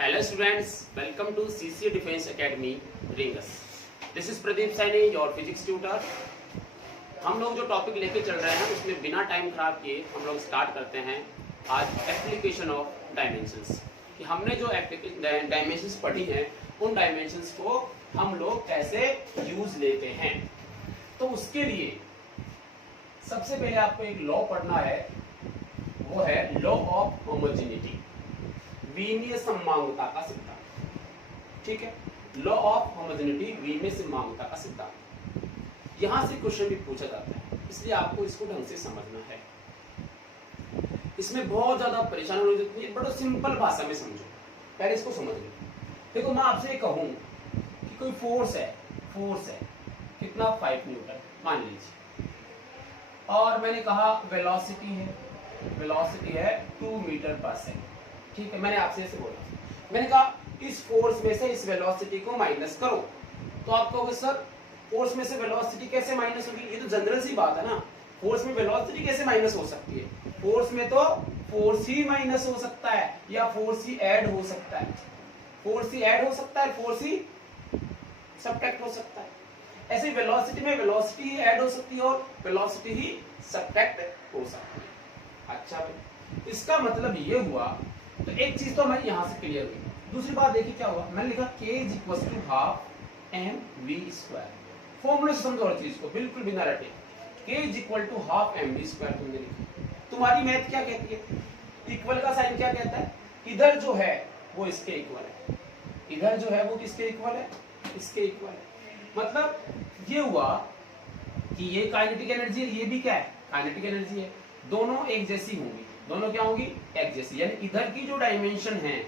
Hello students, welcome to CC Defense Academy, Ringas. This is Pradeep Saini, your physics tutor. हम लोग जो topic लेके चल रहे हैं उसमें बिना टाइम खराब किए हम लोग स्टार्ट करते हैं आज एप्लीकेशन ऑफ डायमेंशंस। कि हमने जो डायमेंशंस पढ़ी हैं उन डायमेंशंस को हम लोग कैसे यूज लेते हैं। तो उसके लिए सबसे पहले आपको एक लॉ पढ़ना है, वो है लॉ ऑफ होमोजेनिटी, विमीय सममांगता का सिद्धांत। ठीक है, लॉ ऑफ होमोजेनिटी, विमीय सममांगता का सिद्धांत। यहां से क्वेश्चन भी पूछा जाता है, इसलिए आपको इसको ढंग से समझना है। इसमें बहुत ज्यादा परेशानी होने देती है, बड़ा सिंपल भाषा में समझो। पहले इसको समझ लो। देखो मैं आपसे कहूं कि कोई फोर्स है कितना 5 न्यूटन मान लीजिए, और मैंने कहा वेलोसिटी है 2 मीटर पर सेकंड। ठीक है, मैंने आपसे ऐसे बोला, मैंने कहा इस फोर्स में से इस वेलोसिटी को माइनस करो। तो आप कहोगे सर फोर्स में से वेलोसिटी कैसे माइनस होगी, ये तो जनरल सी बात है ना। फोर्स में वेलोसिटी कैसे माइनस हो सकती है? फोर्स में तो फोर्स ही माइनस हो सकता है या फोर्स ही ऐड हो सकता है। फोर्स ही ऐड हो सकता है, फोर्स ही सबट्रैक्ट हो सकता है। ऐसे वेलोसिटी में वेलोसिटी ही ऐड हो सकती है और वेलोसिटी ही सबट्रैक्ट हो सकती है। अच्छा भाई, इसका मतलब ये हुआ, तो एक चीज तो हमारी यहां से क्लियर हुई। दूसरी बात देखिए क्या हुआ, मैंने लिखा k = हाफ mv²। फॉर्मूले से समझो हर चीज को बिल्कुल बिना रटे। k = हाफ mv² तुमने लिखा। तुम्हारी मैथ क्या कहती है? इक्वल का साइन क्या कहता है? इधर जो है वो इसके इक्वल है, इधर जो है वो किसके इक्वल है? इसके इक्वल है। मतलब ये हुआ कि ये काइनेटिक एनर्जी है, ये भी क्या है? काइनेटिक एनर्जी है। दोनों एक जैसी होंगी, दोनों क्या होंगी? एक जैसी। यानी इधर की जो डायमेंशन है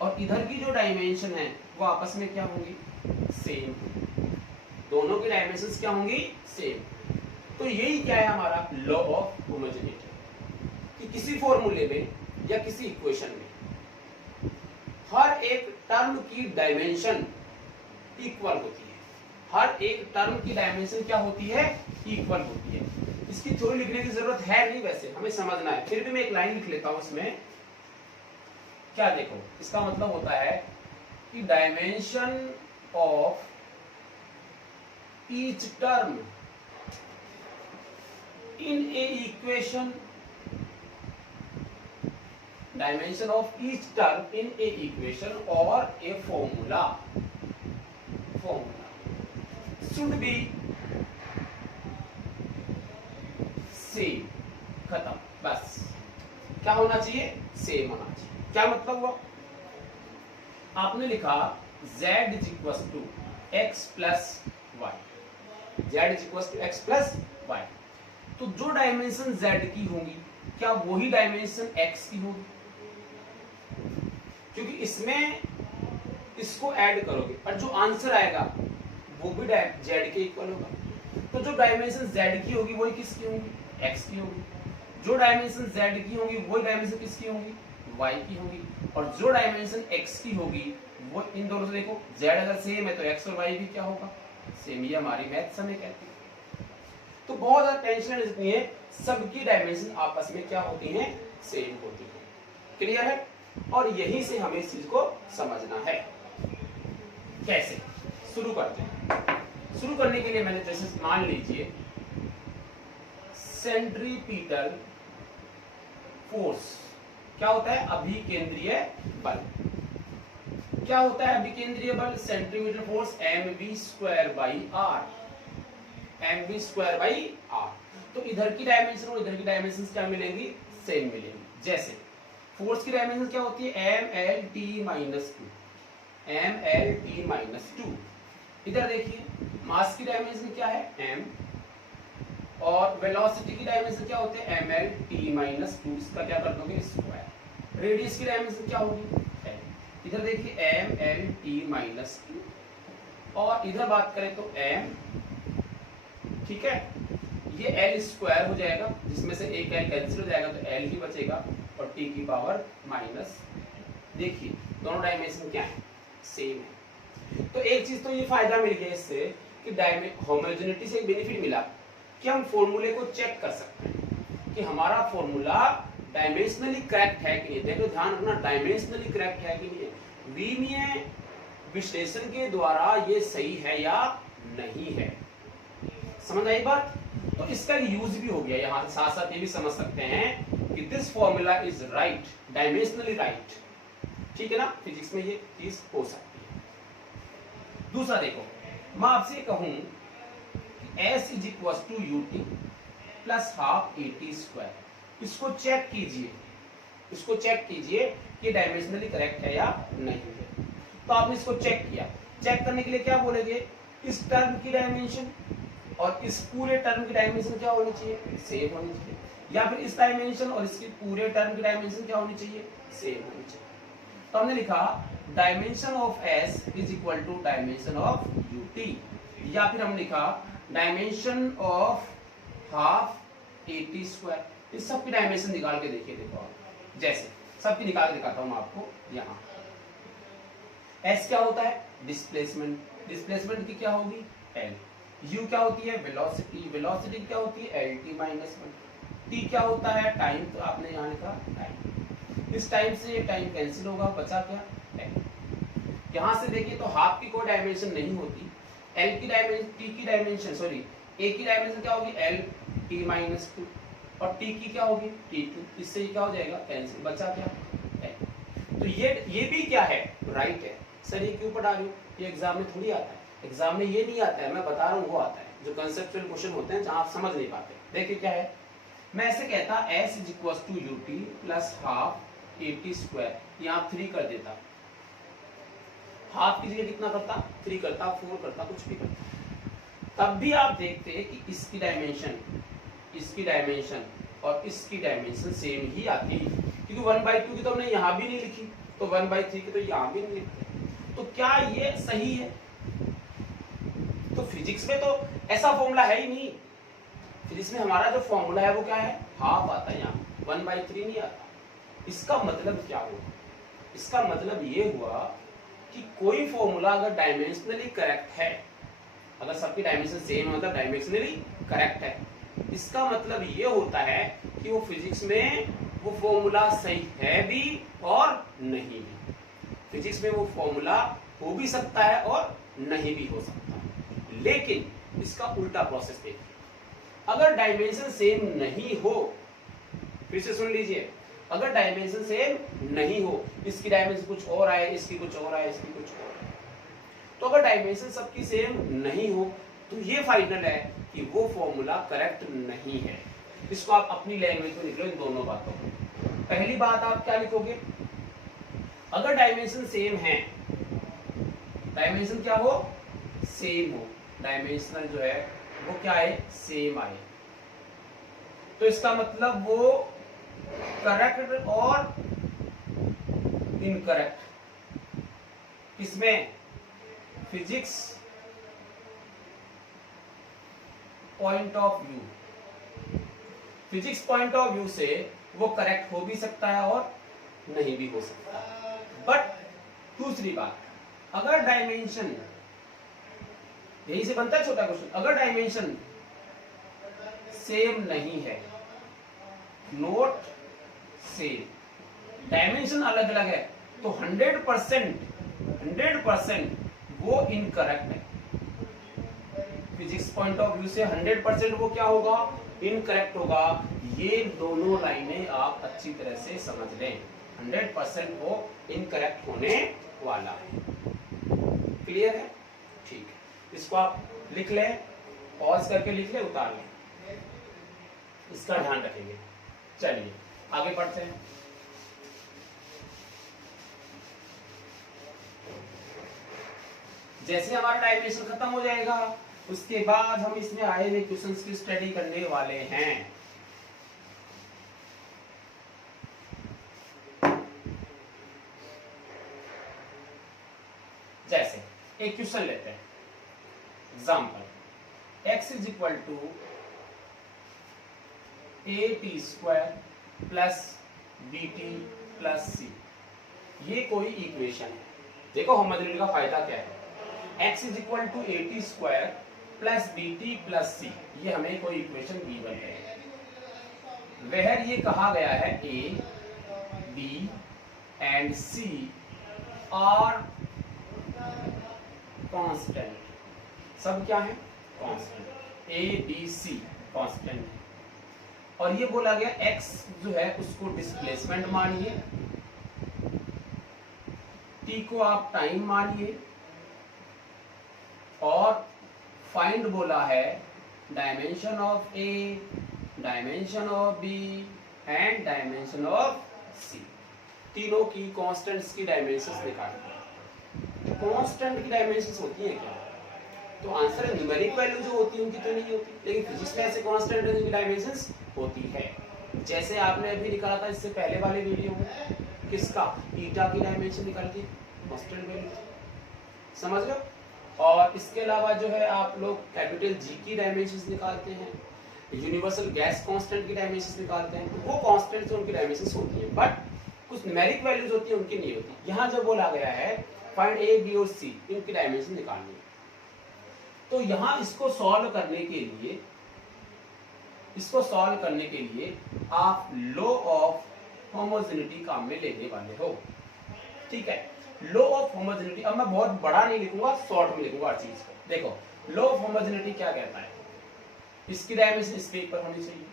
और इधर की जो डायमेंशन है वो आपस में क्या होंगी? सेम। दोनों की डायमेंशंस क्या होंगी? सेम। तो यही क्या है हमारा लॉ ऑफ होमोजेनिटी, कि किसी फॉर्मूले में या किसी इक्वेशन में हर एक टर्म की डायमेंशन इक्वल होती है। हर एक टर्म की डायमेंशन क्या होती है? इक्वल होती है। इसकी थ्योरी लिखने की जरूरत है नहीं, वैसे हमें समझना है, फिर भी मैं एक लाइन लिख लेता हूं इसमें। क्या देखो, इसका मतलब होता है कि dimension of each term in A equation, dimension of each term in A equation और a formula should be same. खत्म, बस। क्या होना चाहिए? सेम होना चाहिए। क्या मतलब हुआ? आपने लिखा z = x + y, z = x + y। तो जो डायमेंशन z की होगी क्या वही डायमेंशन x की होगी? क्योंकि इसमें इसको ऐड करोगे और जो आंसर आएगा वो भी z के इक्वल होगा। तो जो डायमेंशन z की होगी वही किसकी होगी? x की होगी। जो डायमेंशन z की होगी वही डायमेंशन किसकी होगी? y की होगी। और जो डायमेंशन x की होगी वो इन दोनों से देखो, z अगर सेम है तो x और y भी क्या होगा? सेम। ही हमारी मैथ्स हमें कहती है। तो बहुत ज्यादा टेंशन नहीं है, सबकी डायमेंशन आपस में क्या होती हैं? सेम होती है। क्लियर है? और यहीं से हमें इस चीज को समझना है। कैसे? शुरू करते हैं। शुरू करने के लिए मैंने जैसे मान लीजिए सेंट्रीपिटल फोर्स क्या होता है? अभिकेंद्रीय बल। क्या होता है अभिकेंद्रीय बल? Centripetal force mv²/r, mv²/r। तो इधर की डायमेंशन और इधर की डायमेंशन क्या मिलेंगी? सेम मिलेंगी। जैसे फोर्स की डायमेंशन क्या होती है? mLt-2। इधर देखिए मास की डायमेंशन क्या है? m, और वेलोसिटी की डायमेंशन क्या होती है? mLt-2। इसका क्या कर दोगे? स्क्वायर। रेडियस की डायमेंशन क्या होगी? l। इधर देखिए mLt-2, और इधर बात करें तो m। ठीक है, ये l² हो जाएगा, जिसमें से एक l कैंसिल हो जाएगा तो l ही बचेगा और t की पावर माइनस। देखिए दोनों डायमेंशन क्या है? सेम है। तो एक चीज तो ये फायदा मिल गया इससे कि होमोजेनिटी से एक बेनिफिट मिला कि हम फॉर्मूले को चेक कर सकते हैं कि हमारा फॉर्मूला डायमेंशनली करेक्ट है कि नहीं। देखो ध्यान रखना, डायमेंशनली करेक्ट है कि नहीं है। विमीय विश्लेषण के द्वारा ये सही है या नहीं है। समझ आई बात? तो इसका यूज भी हो गया, यहाँ साथ साथ ये भी समझ सकते हैं कि this formula is right, dimensionally right. ठीक है ना, फिजिक्स में ये चीज हो सकती है। दूसरा देखो, मैं आपसे कहूं कि S is equal to UT plus half AT square, इसको चेक कीजिए, इसको चेक कीजिए कि डायमेंशनली करेक्ट है या नहीं है। तो आपने इसको चेक किया, चेक करने के लिए क्या बोलेंगे, इस टर्म की डायमेंशन और इस पूरे टर्म की डायमेंशन क्या होनी चाहिए, सेम होनी चाहिए, या फिर इस डायमेंशन और इसकी पूरे टर्म की डायमेंशन क्या होनी चाहिए, सेम होनी चाहिए। तो हमने लिखा dimension of S is equal to dimension of UT, या फिर हम लिखा dimension of half AT square. इस सब की डायमेंशन निकाल के देखिए, देखो आप, जैसे सबकी निकाल के दिखाता हूं आपको। यहाँ S क्या होता है, डिस्प्लेसमेंट, डिस्प्लेसमेंट की क्या होगी L। U क्या होती है, वेलोसिटी, वेलोसिटी क्या होती है LT माइनस 1। T क्या होता है, टाइम, तो आपने यहाँ लिखा टाइम। इस टाइम से ये टाइम कैंसिल होगा, बचा क्या टाइम। यहाँ से देखिए तो हाफ की कोई डायमेंशन नहीं होती, L की डायमेंशन, T की डायमेंशन, सॉरी A की डायमेंशन क्या होगी L T माइनस 2, और T की क्या होगी T2। इससे क्या हो जाएगा कैंसिल, बचा क्या L। तो ये भी क्या है, राइट है। सर ये क्यों पढ़ा रहे हो, ये एग्जाम में थोड़ी आता है, एग्जाम में ये नहीं आता है, मैं बता रहा हूँ वो आता है, जो कंसेप्चुअल क्वेश्चन होते हैं जहां आप समझ नहीं पाते। देखिए क्या है, मैं ऐसे कहता S is equal to UT plus half AT square, यहाँ 3 कर देता, हाफ की जगह कितना करता 3 करता, 4 करता, कुछ भी करता, तब भी आप देखते कि इसकी डायमेंशन, इसकी डायमेंशन और इसकी डायमेंशन सेम ही आती, क्योंकि 1/2 की तो हमने यहाँ भी नहीं लिखी, तो 1/3 की तो यहाँ भी नहीं लिखते। तो क्या ये सही है? तो फिजिक्स में तो ऐसा फॉर्मूला है ही नहीं, फिजिक्स में हमारा जो फॉर्मूला है वो क्या है, हाफ आता है, यहाँ 1/3 नहीं आता। इसका मतलब क्या हुआ, इसका मतलब ये हुआ कि कोई फॉर्मूला अगर डायमेंशनली करेक्ट है, अगर सबकी डायमेंशन सेम मतलब डायमेंशनली करेक्ट है, इसका मतलब ये होता है कि वो फिजिक्स में वो फॉर्मूला सही है भी और नहीं भी। फिजिक्स में वो फॉर्मूला हो भी सकता है और नहीं भी हो सकता। लेकिन इसका उल्टा प्रोसेस देखिए, अगर डायमेंशन सेम नहीं हो, फिर से सुन लीजिए, अगर डायमेंशन सेम नहीं हो, इसकी डायमेंशन कुछ और आए, इसकी कुछ और आए, इसकी कुछ और आए, तो अगर डायमेंशन सबकी सेम नहीं हो तो ये फाइनल है कि वो फॉर्मूला करेक्ट नहीं है। इसको आप अपनी लैंग्वेज में लिख लो, इन दोनों बातों को। पहली बात आप क्या लिखोगे, अगर डायमेंशन सेम है, डायमेंशन क्या हो, सेम हो, डायमेंशनल जो है वो क्या है, सेम आए, तो इसका मतलब वो करेक्ट और इनकरेक्ट, इसमें physics point of view, physics point of view से वो करेक्ट हो भी सकता है और नहीं भी हो सकता। बट दूसरी बात, अगर डायमेंशन, यही से बनता है छोटा क्वेश्चन, अगर डायमेंशन सेम नहीं है, नोट सेम, डायमेंशन अलग अलग है, तो 100% वो इनकरेक्ट है। फिजिक्स पॉइंट ऑफ व्यू से 100% वो क्या होगा, इनकरेक्ट होगा। ये दोनों लाइनें आप अच्छी तरह से समझ लें, 100% वो इनकरेक्ट होने वाला है। क्लियर है? ठीक है, इसको आप लिख लें, पॉज करके लिख लें, उतार लें, इसका ध्यान रखेंगे। चलिए आगे बढ़ते हैं। जैसे हमारा डायमेंशन खत्म हो जाएगा, उसके बाद हम इसमें आए हुए क्वेश्चंस की स्टडी करने वाले हैं। जैसे एक क्वेश्चन लेते हैं, example, x is equal to AT square plus BT plus C, ये कोई इक्वेशन है। देखो होमोजेनिटी का फायदा क्या है, x is equal to AT square plus BT plus C, ये हमें कोई इक्वेशन गिवन है। वह ये कहा गया है A, B and C are constant, सब क्या है constant, A B C constant है। और ये बोला गया x जो है उसको डिस्प्लेसमेंट मानिए, t को आप टाइम मानिए, और फाइंड बोला है dimension of a, dimension of b and dimension of c। तीनों की कांस्टेंट्स की डायमेंशंस निकालनी है। कांस्टेंट की डायमेंशंस होती है क्या? तो आंसर है न्यूमेरिक वैल्यू जो होती है उनकी तो नहीं होती, लेकिन फिजिक्स में ऐसे कांस्टेंट की डायमेंशंस होती है। जैसे आपने अभी निकाला था इससे पहले वाले वीडियो में, किसका, ईटा की डायमेंशन निकाली थी, कांस्टेंट वैल्यू, समझ लो। और इसके अलावा जो है आप लोग कैपिटल जी की डायमेंशंस निकालते हैं, यूनिवर्सल गैस कांस्टेंट की डायमेंशंस निकालते हैं, तो वो कांस्टेंट्स उनकी डायमेंशंस होती हैं, बट कुछ न्यूमेरिक वैल्यूज होती है उनकी नहीं होती। यहाँ जो बोला गया है फाइंड ए बी और सी, इनकी डायमेंशन निकालनी है। तो यहाँ इसको सॉल्व करने के लिए आप लॉ ऑफ होमोजेनिटी काम में लेने वाले हो, ठीक है। लॉ ऑफ होमोजेनिटी, अब मैं बहुत बड़ा नहीं लिखूंगा, शॉर्ट में लिखूंगा हर चीज को। देखो लॉ ऑफ होमोजेनिटी क्या कहता है, इसकी डायमेंशन इसके पर होनी चाहिए,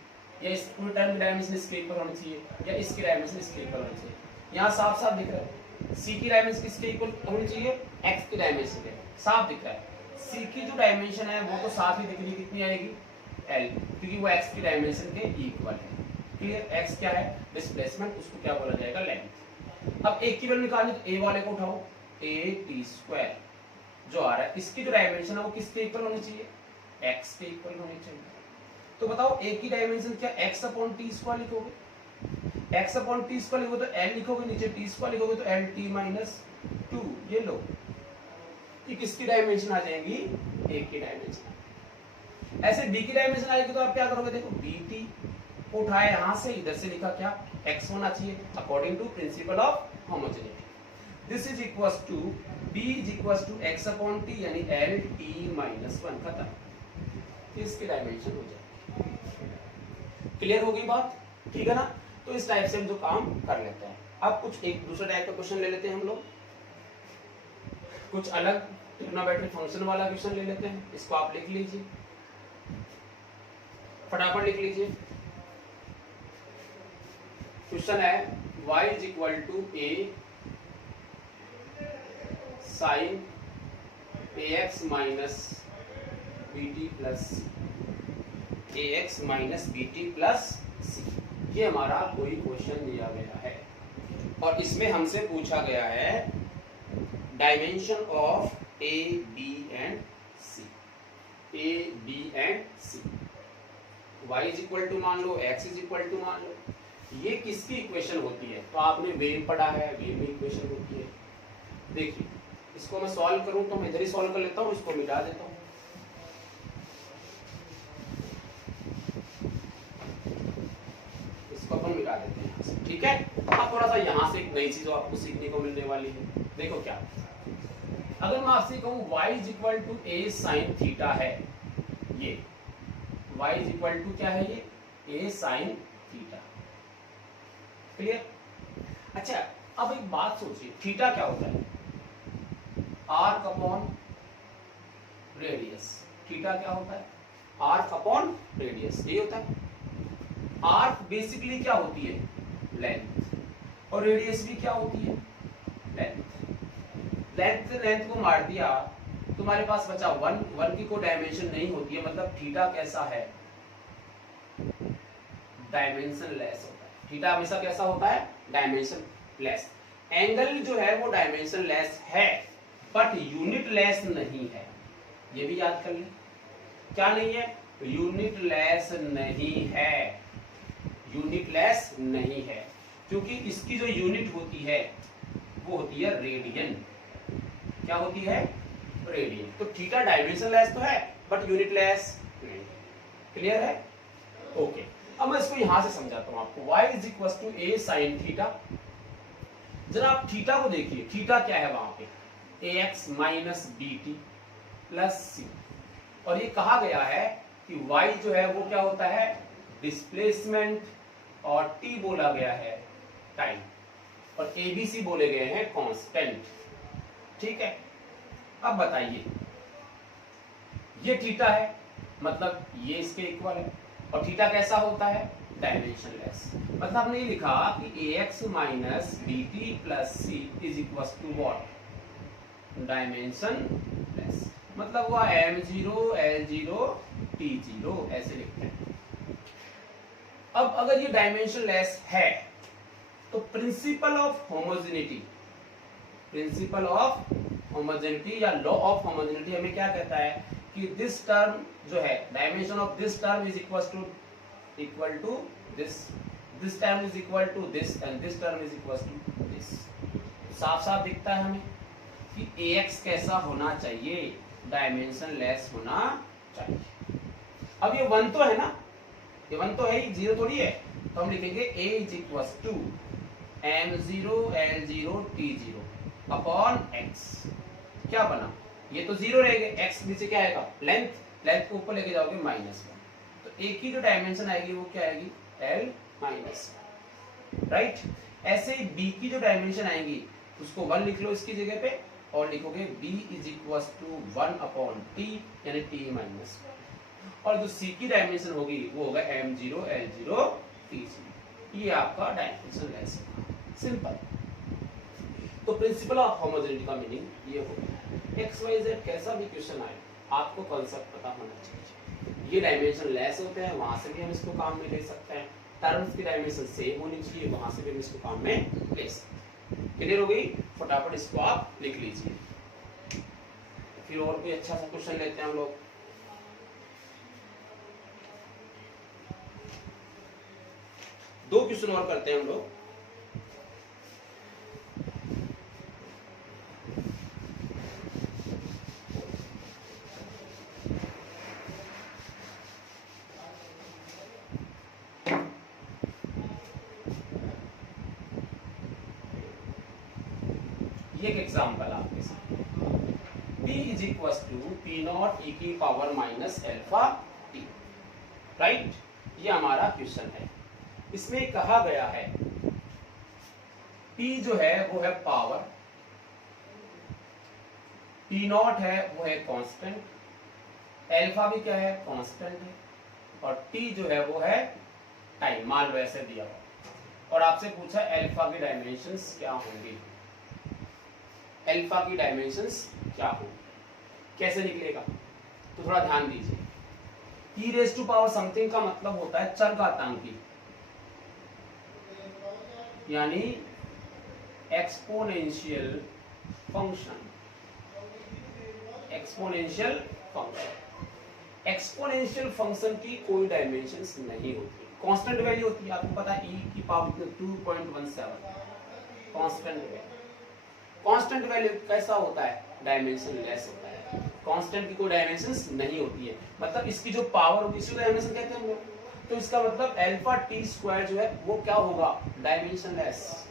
या इस पूरे टर्म की डायमेंशन इसके पर होनी चाहिए, या इसकी डायमेंशन इसके पर होनी चाहिए। यहाँ साफ साफ दिख रहा है सी की डायमेंशन किसके इक्वल होनी चाहिए, एक्स की डायमेंशन के, साफ दिख रहा है। सी की जो डायमेंशन है वो तो साफ ही दिख रही है, कितनी आएगी एल, क्योंकि वो एक्स की डायमेंशन के इक्वल है। क्लियर, एक्स क्या है डिस्प्लेसमेंट, उसको क्या बोला जाएगा लेंथ। अब एक की वैल्यू निकालनी तो ए वाले को उठाओ, ए टी स्क्वायर जो आ रहा है, इसकी जो डायमेंशन है वो किसके इक्वल होनी चाहिए, एक्स के इक्वल होनी चाहिए। तो बताओ ए की डायमेंशन क्या एक्स अपॉन टी स्क्वायर लिखोगे, एक्स अपॉन टी स्क्वायर लिखोगे तो एल लिखोगे, नीचे टी स्क्वायर लिखोगे तो एल टी माइनस 2, ये लो, ये किसकी डायमेंशन आ जाएगी, ए की डायमेंशन। ऐसे बी की डायमेंशन आएगी तो आप क्या करोगे, देखो बी टी उठाया यहां से, इधर से लिखा क्या x होना चाहिए according to principle of homogeneity. This is equals to b is equals to x upon t, यानी l t माइनस 1, खत्म, इसकी डायमेंशन हो जाएगी। क्लियर हो गई बात, ठीक है ना। तो इस टाइप से हम जो काम कर लेते हैं। अब कुछ एक दूसरा टाइप का क्वेश्चन ले लेते हैं हम लोग, कुछ अलग ट्रिग्नोमेट्रिक फंक्शन वाला क्वेश्चन ले लेते हैं। इसको आप लिख लीजिए, फटाफट लिख लीजिए। क्वेश्चन है y is equal to A sine ax minus B T plus ax minus B T plus C. ये हमारा कोई क्वेश्चन दिया गया है और इसमें हमसे पूछा गया है dimension of A B and C, A B and C. y is equal to मान लो, x इज इक्वल टू मान लो, ये किसकी इक्वेशन होती है, तो आपने वेव पढ़ा है, वेव में इक्वेशन होती है। देखिए इसको मैं सॉल्व करूं तो मैं इधर ही सॉल्व कर लेता हूं, इसको मिटा देता हूं। इसको अपन मिटा देते हैं यहाँ से, ठीक है। अब थोड़ा सा यहाँ से एक नई चीज आपको सीखने को मिलने वाली है। देखो क्या, अगर मैं आपसे कहूँ y is equal to A sine theta है, ये y इज इक्वल टू क्या है, ये a साइन थीटा। क्लियर। अच्छा अब एक बात सोचिए, थीटा क्या होता है, आर्क अपॉन रेडियस। थीटा क्या होता है, आर्क अपॉन रेडियस, ये होता है। आर्क बेसिकली क्या होती है, लेंथ, और रेडियस भी क्या होती है, लेंथ। लेंथ को मार दिया, तुम्हारे पास बचा 1 की कोई डायमेंशन नहीं होती है, मतलब थीटा कैसा है, डायमेंशन लेस होता है। थीटा हमेशा कैसा होता है, डायमेंशन लेस। एंगल जो है वो डायमेंशन लेस है बट यूनिट लेस नहीं है, ये भी याद कर ले। क्या नहीं है, यूनिट लेस नहीं है, यूनिट लेस नहीं है, क्योंकि इसकी जो यूनिट होती है वो होती है रेडियन। क्या होती है, रेडियन। तो थीटा डायमेंशन लेस तो है बट यूनिट लेस नहीं। क्लियर है, ओके। अब मैं इसको यहां से समझाता हूं आपको। y is equal to A sine theta. जरा आप थीटा को देखिए, थीटा क्या है वहां पे, ax minus B T plus C. और ये कहा गया है कि y जो है वो क्या होता है, डिस्प्लेसमेंट, और t बोला गया है टाइम, और abc बोले गए हैं कांस्टेंट। ठीक है, अब बताइए, ये थीटा है मतलब ये इसके इक्वल है, और थीटा कैसा होता है, डायमेंशनलेस। मतलब हमने ये लिखा कि ax minus bt plus C is equal to what, dimensionless. मतलब हुआ m0 l0 t0, ऐसे लिखते हैं। अब अगर ये डायमेंशनलेस है तो principle of homogeneity, principle of homogeneity या लॉ ऑफ होमोजेनिटी हमें क्या कहता है कि दिस टर्म जो है, dimension of this term is equal to this term is equal to this and this term is equal to this. साफ साफ दिखता है हमें कि ax कैसा होना चाहिए, डायमेंशनलेस होना चाहिए। अब ये 1 तो है ना, ये 1 तो है ही, 0 थोड़ी है, तो हम लिखेंगे a is equal to m0 l0 t0 upon x। क्या बना, ये तो 0 रहेगा, x नीचे क्या आएगा, लेंथ, लेंथ को ऊपर लेके जाओगे -1, तो a की जो डायमेंशन आएगी वो क्या आएगी, l माइनस, राइट। ऐसे ही b की जो डायमेंशन आएगी उसको 1 लिख लो इसकी जगह पे, और लिखोगे b is equal to 1 upon t यानी t माइनस, और जो c की डायमेंशन होगी वो होगा m0 l0 t0। ये आपका डायमेंशनलेस, सिंपल। तो प्रिंसिपल ऑफ होमोजेनिटी का मीनिंग ये होगा। एक्स वाई जेड कैसा भी क्वेश्चन आए आपको कॉन्सेप्ट पता होना चाहिए। ये डायमेंशन लेस होते हैं, वहां से भी हम इसको काम में ले सकते हैं। टर्म्स की डायमेंशन सेम होनी चाहिए, वहां से भी हम इसको काम में ले सकते हैं। क्लियर हो गई, फटाफट इसको आप लिख लीजिए। फिर और कोई अच्छा सा क्वेश्चन लेते हैं हम लोग। दो क्वेश्चन और करते हैं हम लोग। एक एग्जाम्पल आपके साथ, p is equal to P naught E की power minus alpha T, right. ये हमारा क्वेश्चन है। इसमें कहा गया है p जो है वो है पावर, p नॉट है वो है कांस्टेंट, एल्फा भी क्या है, कांस्टेंट है, और t जो है वो है टाइम, मान लो ऐसे दिया हुआ, और आपसे पूछा एल्फा की डायमेंशंस क्या होंगी, एल्फा की डायमेंशंस क्या हो, कैसे निकलेगा, तो थोड़ा ध्यान दीजिए। e raise to power something का मतलब होता है चरघातांकी, यानी exponential function, exponential function. Exponential function की कोई डायमेंशंस नहीं होती, कांस्टेंट वैल्यू होती है। आपको पता है e की power 2.17 constant value. Constant value कैसा होता है, डायमेंशन लेस होता है। कांस्टेंट की कोई डायमेंशंस नहीं होती है, मतलब इसकी जो पावर होगी इसको डायमेंशन कहते हैं हम लोग। तो इसका मतलब अल्फा टी स्क्वायर जो है वो क्या होगा, dimension less.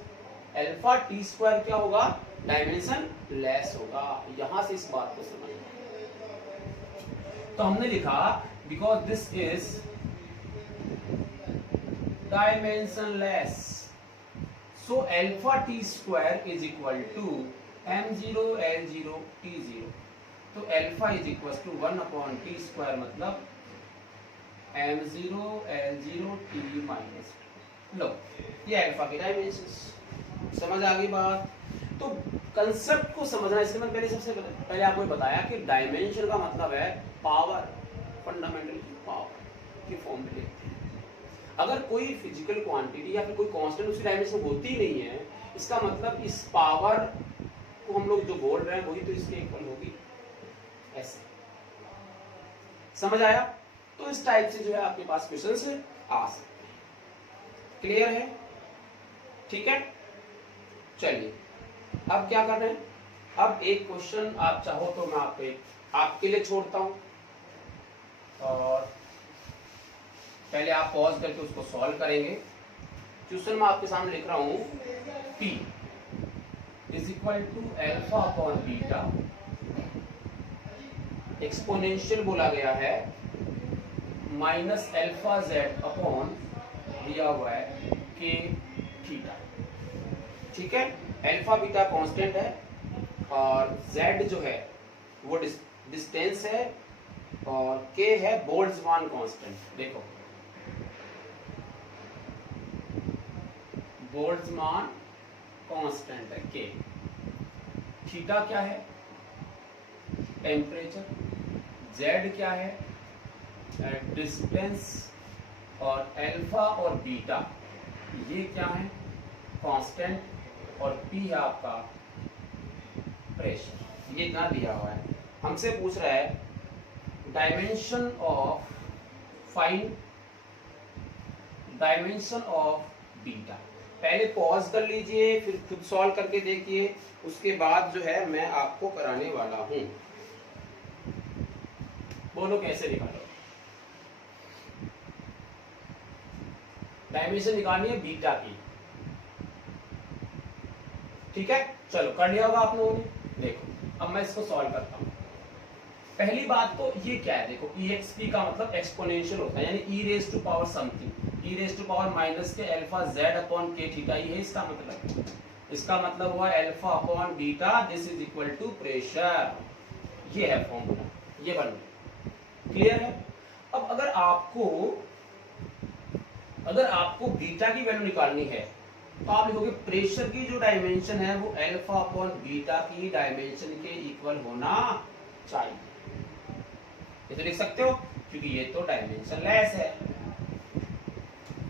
Alpha T square क्या होगा, डायमेंशन लेस होगा। यहां से इस बात को समझना। तो हमने लिखा because this is dimension less, so alpha t square is equal to m0 l0 t0। तो alpha is equal to 1 upon t square, मतलब m0 l0 t माइनस। लो ये अल्फा की डायमेंशंस, समझ आ गई बात। तो कंसेप्ट को समझना, इसलिए मैंने पहले सबसे पहले आपको बताया कि डायमेंशन का मतलब है पावर, फंडामेंटल पावर की फॉर्म में लेते हैं। अगर कोई फिजिकल क्वांटिटी या फिर कोई कांस्टेंट उसकी डायमेंशन होती ही नहीं है, इसका मतलब इस पावर को हम लोग जो बोल रहे हैं वही तो इसके इक्वल होगी, ऐसे। समझ आया? तो इस टाइप से जो है आपके पास क्वेश्चंस आ सकते हैं। क्लियर है? ठीक है, चलिए अब क्या कर रहे हैं। अब एक क्वेश्चन आप चाहो तो मैं आपके लिए छोड़ता हूं, और पहले आप पॉज करके उसको सॉल्व करेंगे। क्वेश्चन मैं आपके सामने लिख रहा हूं, P is equal to alpha upon beta, exponential बोला गया है माइनस एल्फा जेड अपॉन दिया हुआ है के थीटा। ठीक है, एल्फा बीटा कांस्टेंट है और z जो है वो डिस्टेंस है और k है बोल्ट्जमान कांस्टेंट। देखो बोल्ट्जमान कांस्टेंट है k, थीटा क्या है टेम्परेचर, z क्या है डिस्टेंस और अल्फा और बीटा ये क्या है कांस्टेंट और p है आपका प्रेशर। ये इतना दिया हुआ है। हमसे पूछ रहा है dimension of find dimension of beta. पहले पॉज कर लीजिए, फिर खुद सॉल्व करके देखिए, उसके बाद जो है मैं आपको कराने वाला हूं। बोलो कैसे निकालो। डायमेंशन निकालनी है बीटा की, ठीक है। चलो कर लिया होगा आप लोगों ने। देखो अब मैं इसको सॉल्व करता हूं। पहली बात तो ये क्या है, देखो exp का मतलब एक्सपोनेंशियल होता है, यानी e raise to power something, e raise to power minus K alpha z upon k theta, ये है इसका मतलब। इसका मतलब हुआ alpha upon beta, this is equal to pressure. ये है फॉर्मूला, ये बन गया। क्लियर है। अब अगर आपको बीटा की वैल्यू निकालनी है तो आप लिखोगे प्रेशर की जो डायमेंशन है वो अल्फा अपॉन बीटा की डायमेंशन के इक्वल होना चाहिए। ये तो लिख सकते हो क्योंकि ये तो डायमेंशन लेस है,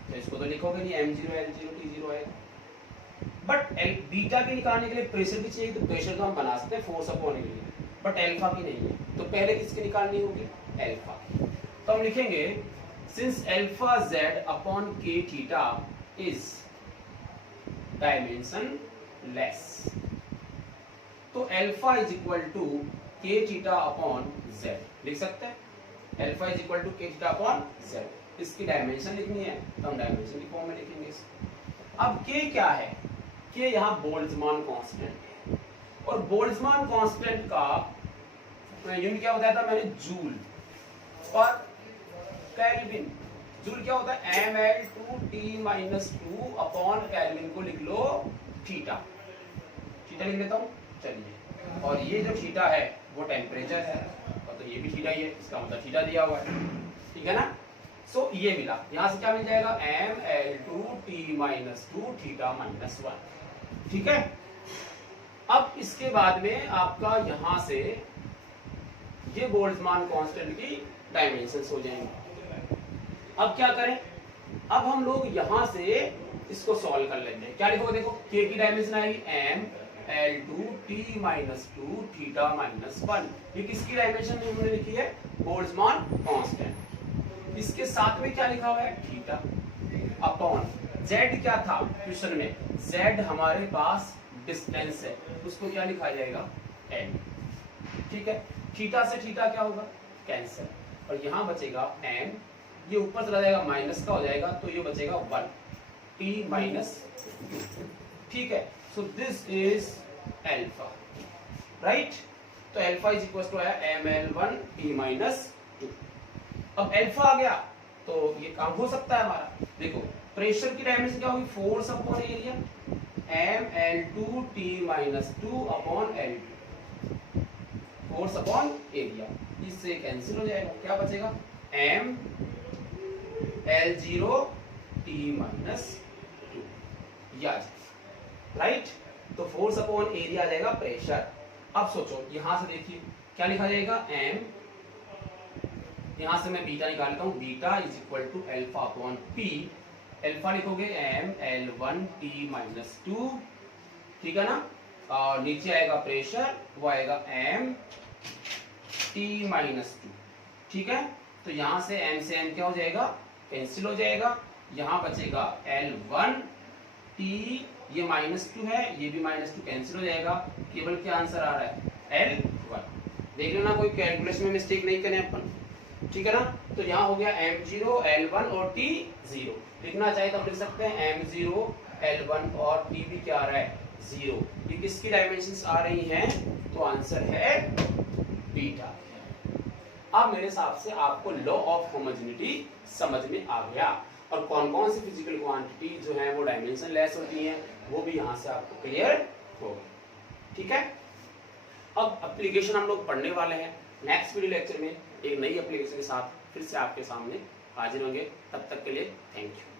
तो इसको तो लिखोगे नहीं, m0 l0 t0 है। बट बीटा की निकालने के लिए प्रेशर भी चाहिए, तो प्रेशर तो हम बना सकते हैं force upon area, but alpha की नहीं है, तो पहले किसकी निकालनी होगी अल्फा की। तो हम लिखेंगे since alpha z upon k theta is dimensionless, तो alpha is equal to k theta upon z लिख सकते हैं। Alpha is equal to k theta upon z, इसकी डायमेंशन लिखनी है तो हम डायमेंशन की फॉर्म में लिखेंगे इसको। अब k क्या है, k यहाँ बोल्ट्जमान कांस्टेंट है, और बोल्ट्जमान कांस्टेंट का यूनिट क्या बताया था मैंने, जूल पर केल्विन। जूल क्या होता है ml2t-2 अपॉन केल्विन को लिख लो थीटा, थीटा लिख लेता हूं। चलिए, और ये जो थीटा है वो टेम्परेचर है, और तो ये भी थीटा ही है, इसका मतलब थीटा दिया हुआ है, ठीक है ना। सो ये मिला, यहां से क्या मिल जाएगा ml2t-2 थीटा माइनस 1, ठीक है। अब इसके बाद में आपका यहां से ये बोल्ट्जमान कांस्टेंट की डायमेंशंस हो जाएंगे। अब क्या करें, अब हम लोग यहां से इसको सॉल्व कर लेते हैं। क्या लिखोगे, देखो k की डायमेंशन आएगी ml2t-2 थीटा माइनस 1। ये किसकी डायमेंशन हमने लिखी है, बोल्ट्जमान कांस्टेंट। इसके साथ में क्या लिखा हुआ है, थीटा अपॉन z क्या था क्वेश्चन में, z हमारे पास डिस्टेंस है, उसको क्या लिखा जाएगा l, ठीक है। थीटा से थीटा क्या होगा कैंसिल, और यहां बचेगा m, ये ऊपर चला जाएगा माइनस का हो जाएगा, तो ये बचेगा 1 t माइनस 2, ठीक है। So this is alpha, right. तो अल्फा इज इक्वल टू आया ml1 t माइनस 2। अब अल्फा आ गया तो ये काम हो सकता है हमारा। देखो प्रेशर की डायमेंशन क्या होगी, force upon area, ml2 t minus 2 upon l2, force upon area, इससे कैंसिल हो जाएगा, क्या बचेगा m L0 t minus 2, right. तो फोर्स अपॉन एरिया आ जाएगा प्रेशर। अब सोचो यहां से देखिए क्या लिखा जाएगा m, यहां से मैं बीटा निकालता हूं, beta is equal to alpha upon p, alpha लिखोगे m L1 t माइनस 2, ठीक है ना, और नीचे आएगा प्रेशर, वो आएगा m t माइनस 2, ठीक है। तो यहां से m से m क्या हो जाएगा कैंसिल हो जाएगा, यहां बचेगा L1 t, ये -2 है, ये भी -2 कैंसिल हो जाएगा, केवल क्या आंसर आ रहा है L1। देख लेना कोई कैलकुलेशन में मिस्टेक नहीं करें अपन, ठीक है ना। तो यहाँ हो गया m0 L1 और t 0, लिखना चाहिए तो हम लिख सकते हैं m0 L1 और t भी क्या आ रहा है 0। ये किसकी डायमेंशंस आ रही हैं, तो आंसर है बीटा। अब मेरे हिसाब से आपको लॉ ऑफ होमोजेनिटी समझ में आ गया, और कौन कौन सी फिजिकल क्वांटिटी जो है वो डायमेंशन लेस होती हैं वो भी यहाँ से आपको क्लियर होगा, ठीक है। अब एप्लीकेशन हम लोग पढ़ने वाले हैं। नेक्स्ट वीडियो लेक्चर में एक नई एप्लीकेशन के साथ फिर से आपके सामने हाजिर होंगे। तब तक के लिए थैंक यू।